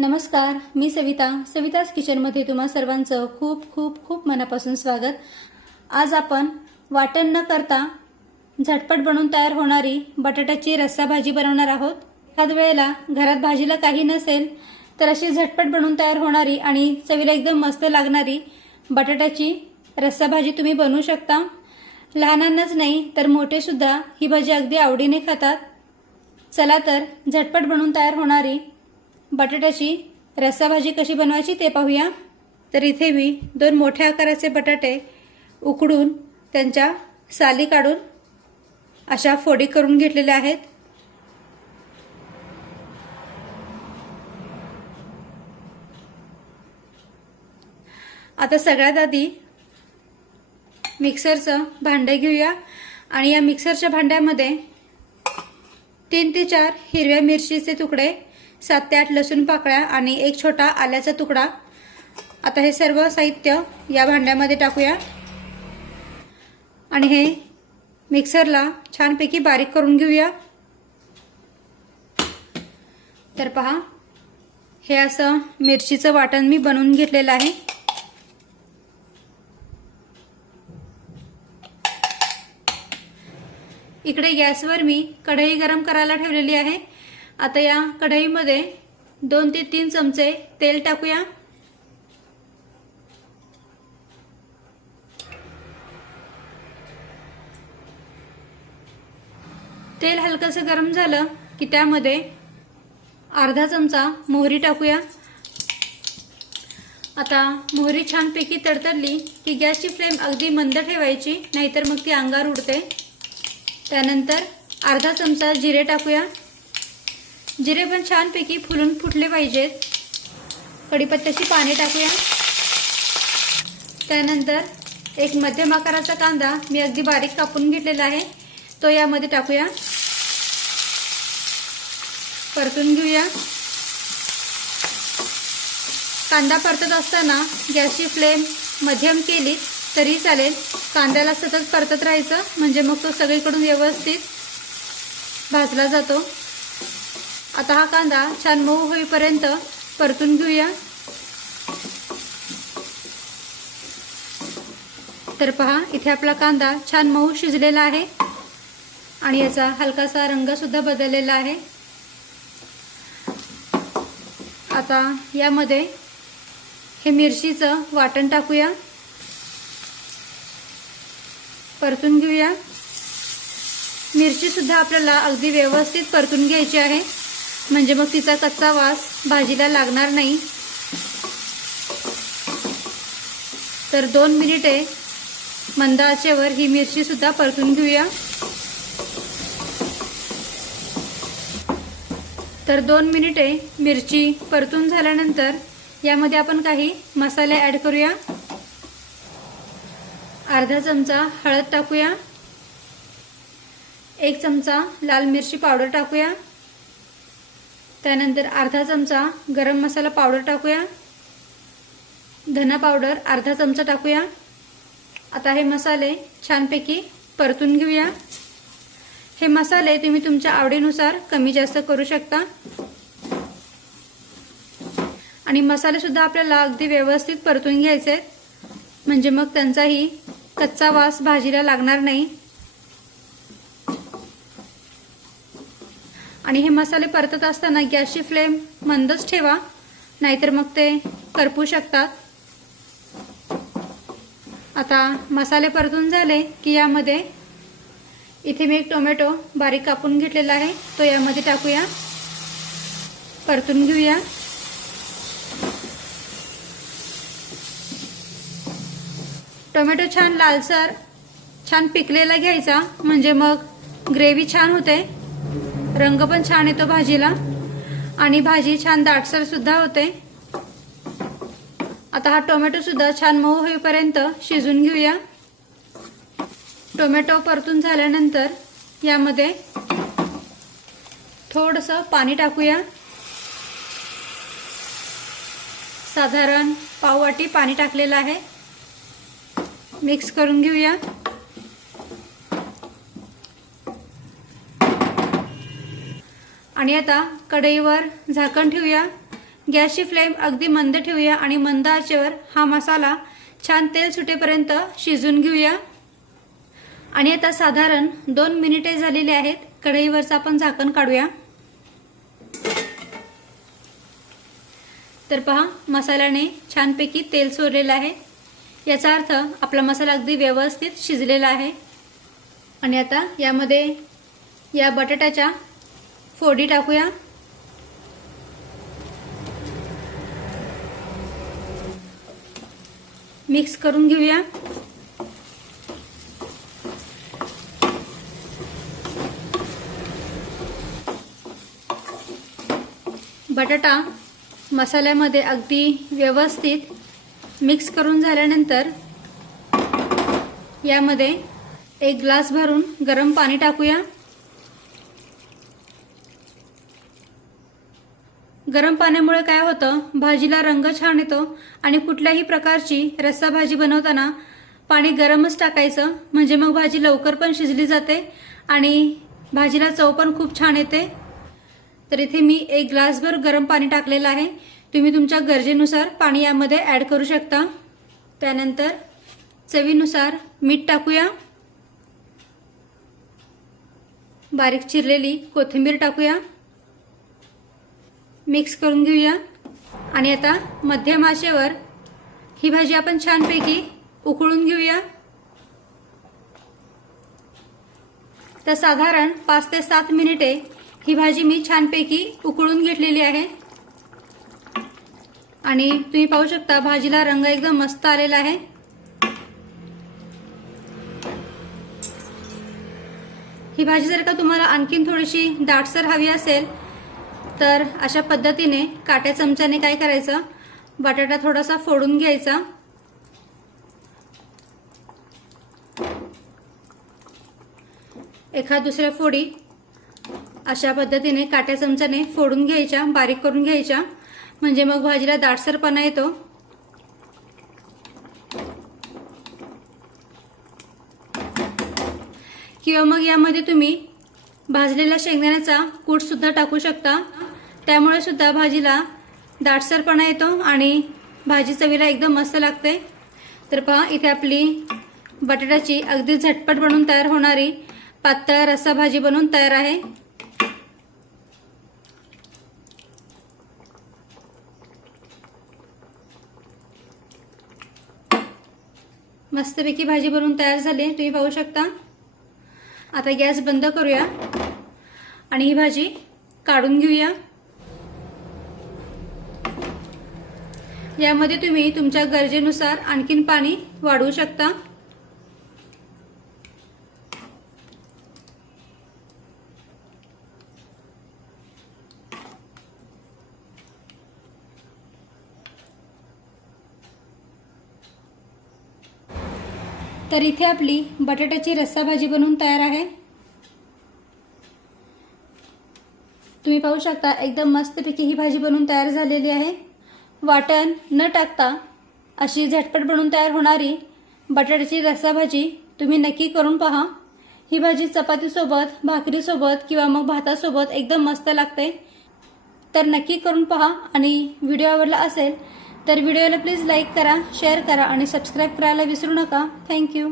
नमस्कार, मी सविताच किचनमध्ये तुम्हा सर्वांचं खूप खूप खूप मनापासून स्वागत। आज आपण वाटण न करता झटपट बनवून तयार होणारी बटाट्याची रस्सा भाजी बनवणार आहोत। एखाद वेळेला घरात भाजीला काही नसेल तर अशी झटपट बनवून तयार होणारी आणि चवीला एकदम मस्त लागणारी बटाट्याची रस्सा भाजी तुम्ही बनवू शकता। लहानांनाच नाही तर मोठे सुद्धा ही भाजी अगदी आवडीने खातात। चला तर झटपट बनवून तयार होणारी बटाट्याची रस्सा भाजी कशी बनवायची ते पाहूया। तर इथे मी 2 मोठ्या आकाराचे बटाटे उकडून त्यांच्या साली काढून अशा फोडी करून घेतलेल्या आहेत। आता सगळ्यात आधी मिक्सरचं भांडे घेऊया आणि या मिक्सरच्या भांड्यामध्ये 3 ते 4 हिरव्या मिरचीचे तुकडे, 7 ते 8 लसूण पाकळ्या आणि 1 छोटा आल्याचा तुकडा। आता हे सर्व साहित्य या भांड्यामध्ये टाकूया आणि हे मिक्सरला छानपैकी बारीक करून घेऊया। तर पहा, हे असं मिरचीचं वाटण मी बनवून घेतलेलं आहे। इकडे गॅसवर मी कढई गरम करायला ठेवलेली आहे। आता या कढईमध्ये 2 ते 3 चमचे तेल टाकूया। तेल हलकसं गरम झालं की त्यामध्ये अर्धा चमचा मोहरी टाकूया। आता मोहरी छानपैकी तडतडली की गॅसची फ्लेम अगदी मंद ठेवायची, नाहीतर मग ती अंगावर उडते। त्यानंतर अर्धा चमचा जिरे टाकूया। जिरे पण छानपैकी फुलून फुटले पाहिजेत। कढीपत्त्याची पाने टाकूया। त्यानंतर एक मध्यम आकाराचा कांदा मी अगदी बारीक कापून घेतलेला आहे, तो यामध्ये टाकूया। परतून घेऊया। कांदा परतत असताना गॅसची फ्लेम मध्यम केली तरी चालेल। कांद्याला सतत परतत राहायचं, म्हणजे मग तो सगळीकडून व्यवस्थित भाजला जातो। आता हा कांदा छान मऊ होईपर्यंत परतून घेऊया। तर पहा, इथे आपला कांदा छान मऊ शिजलेला आहे आणि याचा हलकासा रंग सुद्धा बदललेला आहे। आता यामध्ये हे मिरचीचं वाटण टाकूया, परतून घेऊया। मिरची सुद्धा आपल्याला अगदी व्यवस्थित परतून घ्यायची आहे, म्हणजे मग तिचा कच्चा वास भाजीला लागणार नाही। तर 2 मिनिटे मंद आचेवर ही मिरची सुद्धा परतून घेऊया। तर 2 मिनिटे मिरची परतून झाल्यानंतर यामध्ये आपण काही मसाले ॲड करूया। अर्धा चमचा हळद टाकूया। 1 चमचा लाल मिरची पावडर टाकूया। त्यानंतर अर्धा चमचा गरम मसाला पावडर टाकूया। धना पावडर अर्धा चमचा टाकूया। आता हे मसाले छानपैकी परतून घेऊया। हे मसाले तुम्ही तुमच्या आवडीनुसार कमी जास्त करू शकता आणि मसाले सुद्धा आपल्याला अगदी व्यवस्थित परतून घ्यायचे, म्हणजे मग त्यांचाही कच्चा वास भाजीला लागणार नाही। आणि हे मसाले परतत असताना गॅसची फ्लेम मंदच ठेवा, नाहीतर मग ते करपू शकतात। आता मसाले परतून झाले की यामध्ये इथे मी 1 टोमॅटो बारीक कापून घेतलेला आहे, तो यामध्ये टाकूया। परतून घेऊया। टोमॅटो छान लालसर, छान पिकलेला घ्यायचा, म्हणजे मग ग्रेव्ही छान होते, रंग पण छान येतो भाजीला आणि भाजी छान दाटसर सुद्धा होते। आता हा टोमॅटो सुद्धा छान मऊ होईपर्यंत शिजून घेऊया। टोमॅटो परतून झाल्यानंतर यामध्ये थोडंसं पाणी टाकूया। साधारण पाव वाटी पाणी टाकलेलं आहे। मिक्स करून घेऊया। आणि आता कढईवर झाकण ठेवूया। गॅसची फ्लेम अगदी मंद ठेवूया आणि मंद आचेवर हा मसाला छान तेल सुटेपर्यंत शिजून घेऊया। आणि आता साधारण 2 मिनिटे झालेली आहेत। कढईवरचं आपण झाकण काढूया। तर पहा, मसाल्याने छानपैकी तेल सोडलेलं आहे। याचा अर्थ आपला मसाला अगदी व्यवस्थित शिजलेला आहे। आणि आता यामध्ये या बटाट्याच्या फोडी टाकूया। मिक्स करून घेऊया। बटाटा मसाल्यामध्ये अगदी व्यवस्थित मिक्स करून झाल्यानंतर यामध्ये 1 ग्लास भरून गरम पाणी टाकूया। गरम पाण्यामुळे काय होतं, भाजीला रंग छान येतो आणि कुठल्याही प्रकारची रस्सा भाजी बनवताना पाणी गरमच टाकायचं, म्हणजे मग भाजी लवकर पण शिजली जाते आणि भाजीला चव पण खूप छान येते। तर इथे मी 1 ग्लासभर गरम पाणी टाकलेलं आहे। तुम्ही तुमच्या गरजेनुसार पाणी यामध्ये ऍड करू शकता। त्यानंतर चवीनुसार मीठ टाकूया। बारीक चिरलेली कोथिंबीर टाकूया। मिक्स करून घेऊया। आणि आता मध्यम आचेवर ही भाजी आपण छानपैकी उकळून घेऊया। तर साधारण 5 ते 7 मिनिटे ही भाजी मी छानपैकी उकळून घेतलेली आहे। आणि तुम्ही पाहू शकता भाजीला रंग एकदम मस्त आलेला आहे। ही भाजी जर का तुम्हाला आणखीन थोडीशी दाटसर हवी असेल तर अशा पद्धतीने काट्या चमच्याने काय करायचं, बटाटा थोडासा फोडून घ्यायचा। एखाद दुसऱ्या फोडी अशा पद्धतीने काट्या चमच्याने फोडून घ्यायच्या, बारीक करून घ्यायच्या, म्हणजे मग भाजीला दाटसरपणा येतो। किंवा मग यामध्ये तुम्ही भाजलेला शेंगदाण्याचा कूट सुद्धा टाकू शकता, त्यामुळे सुद्धा भाजीला दाटसरपणा येतो आणि भाजी चवीला एकदम मस्त लागते। तर पहा, इथे आपली बटाट्याची अगदी झटपट बनून तयार होणारी पातळ रस्सा भाजी बनून तयार आहे। मस्तपैकी भाजी बनवून तयार झाली, तुम्ही पाहू शकता। आता गॅस बंद करूया आणि ही भाजी काढून घेऊया। यामध्ये तुम्ही तुमच्या गरजेनुसार आणखीन पाणी वाढवू शकता। तर इथे आपली बटाट्याची रस्सा भाजी बनवून तयार आहे। तुम्ही पाहू शकता एकदम मस्तपैकी ही भाजी बनवून तयार झालेली आहे। वाटण न टाकता अशी झटपट बनवून तयार होणारी बटाट्याची रस्सा भाजी तुम्ही नक्की करून पहा। ही भाजी चपातीसोबत, भाकरीसोबत किंवा मग भातासोबत एकदम मस्त लागते। तर नक्की करून पहा आणि व्हिडिओ आवडला असेल तर व्हिडिओला प्लीज लाईक करा, शेअर करा आणि सबस्क्राईब करायला विसरू नका। थँक्यू।